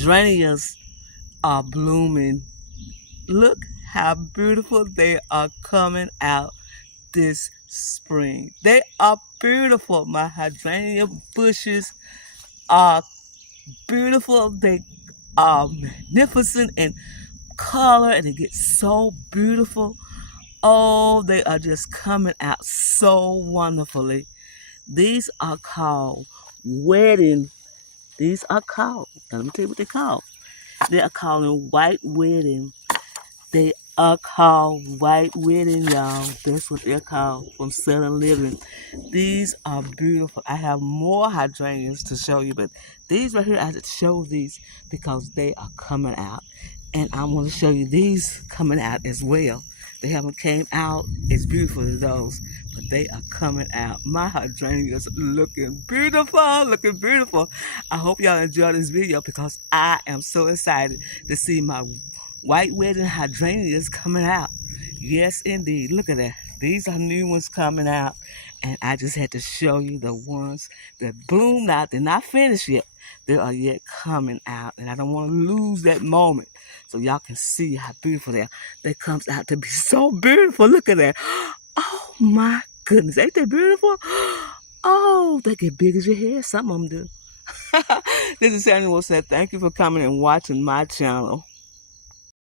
hydrangeas are blooming. Look how beautiful they are coming out this spring. They are beautiful. My hydrangea bushes are beautiful. They are magnificent in color and it gets so beautiful. Oh, they are just coming out so wonderfully. These are called wedding. These are called, let me tell you what they're called. They are called white wedding. They are called white wedding, y'all. That's what they're called from Southern Living. These are beautiful. I have more hydrangeas to show you, but these right here, I just show these because they are coming out. And I want to show you these coming out as well. They haven't came out as beautiful as those, but they are coming out. My hydrangeas looking beautiful, looking beautiful. I hope y'all enjoy this video because I am so excited to see my white wedding hydrangeas coming out. Yes, indeed. Look at that. These are new ones coming out. And I just had to show you the ones that bloomed out. They're not finished yet. They are yet coming out. And I don't want to lose that moment. So y'all can see how beautiful they are. They comes out to be so beautiful. Look at that. Oh my goodness. Ain't they beautiful? Oh, they get big as your head. Some of them do. This is Samuel said, thank you for coming and watching my channel.